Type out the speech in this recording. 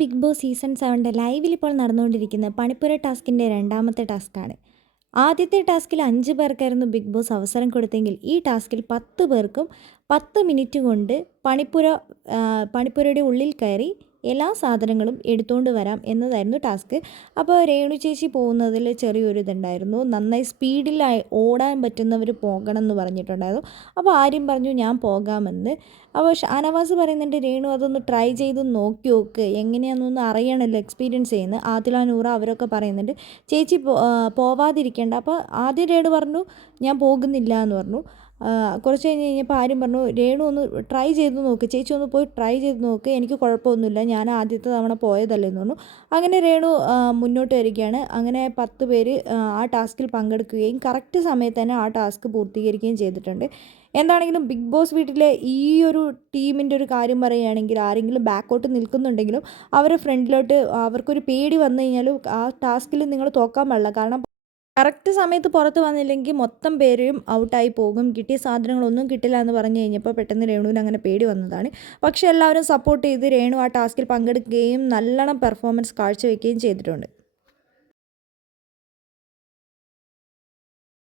Big boss season സെവന്റെ ലൈവിൽ ഇപ്പോൾ നടന്നുകൊണ്ടിരിക്കുന്ന പണിപ്പുര ടാസ്കിന്റെ രണ്ടാമത്തെ ടാസ്ക്കാണ്. ആദ്യത്തെ ടാസ്കിൽ അഞ്ച് പേർക്കായിരുന്നു ബിഗ് ബോസ് അവസരം കൊടുത്തെങ്കിൽ ഈ ടാസ്കിൽ പത്ത് പേർക്കും പത്ത് മിനിറ്റ് കൊണ്ട് പണിപ്പുര പണിപ്പുരയുടെ ഉള്ളിൽ കയറി എല്ലാ സാധനങ്ങളും എടുത്തുകൊണ്ട് വരാം എന്നതായിരുന്നു ടാസ്ക്. അപ്പോൾ രേണു ചേച്ചി പോകുന്നതിൽ ചെറിയൊരു ഇതുണ്ടായിരുന്നു. നന്നായി സ്പീഡിലായി ഓടാൻ പറ്റുന്നവർ പോകണം എന്ന് പറഞ്ഞിട്ടുണ്ടായിരുന്നു. അപ്പോൾ ആര്യം പറഞ്ഞു ഞാൻ പോകാമെന്ന്. അപ്പോൾ ഷാനവാസ് പറയുന്നുണ്ട് രേണു അതൊന്ന് ട്രൈ ചെയ്ത് നോക്കി നോക്ക്. എങ്ങനെയാണെന്നൊന്ന് അറിയണമല്ലോ എക്സ്പീരിയൻസ് ചെയ്യുന്നത് ആദില നൂറ അവരൊക്കെ പറയുന്നുണ്ട് ചേച്ചി പോവാതിരിക്കേണ്ട. അപ്പോൾ ആദ്യം രേണു പറഞ്ഞു ഞാൻ പോകുന്നില്ല എന്ന് പറഞ്ഞു. കുറച്ച് കഴിഞ്ഞ് കഴിഞ്ഞപ്പോൾ ആരും പറഞ്ഞു രേണു ഒന്ന് ട്രൈ ചെയ്ത് നോക്ക് ചേച്ചി ഒന്ന് പോയി ട്രൈ ചെയ്ത് നോക്ക് എനിക്ക് കുഴപ്പമൊന്നുമില്ല ഞാൻ ആദ്യത്തെ തവണ പോയതല്ലേ? എന്ന് പറഞ്ഞു. അങ്ങനെ രേണു മുന്നോട്ട് വരികയാണ്. അങ്ങനെ പത്ത് പേര് ആ ടാസ്കിൽ പങ്കെടുക്കുകയും കറക്റ്റ് സമയത്ത് തന്നെ ആ ടാസ്ക് പൂർത്തീകരിക്കുകയും ചെയ്തിട്ടുണ്ട്. എന്താണെങ്കിലും ബിഗ് ബോസ് വീട്ടിലെ ഈ ഒരു ടീമിന്റെ ഒരു കാര്യം പറയുകയാണെങ്കിൽ ആരെങ്കിലും ബാക്കോട്ട് നിൽക്കുന്നുണ്ടെങ്കിലും അവരെ ഫ്രണ്ടിലോട്ട് അവർക്കൊരു പേടി വന്നു കഴിഞ്ഞാലും ആ ടാസ്കിൽ നിങ്ങൾ തോക്കാൻ പാടില്ല. കാരണം കറക്റ്റ് സമയത്ത് പുറത്ത് വന്നില്ലെങ്കിൽ മൊത്തം പേരും ഔട്ടായി പോകും. കിട്ടിയ സാധനങ്ങളൊന്നും കിട്ടില്ല എന്ന് പറഞ്ഞു കഴിഞ്ഞപ്പോൾ പെട്ടെന്ന് രേണുവിന് അങ്ങനെ പേടി വന്നതാണ്. പക്ഷേ എല്ലാവരും സപ്പോർട്ട് ചെയ്ത് രേണു ആ ടാസ്കിൽ പങ്കെടുക്കുകയും നല്ലോണം പെർഫോമൻസ് കാഴ്ചവെക്കുകയും ചെയ്തിട്ടുണ്ട്.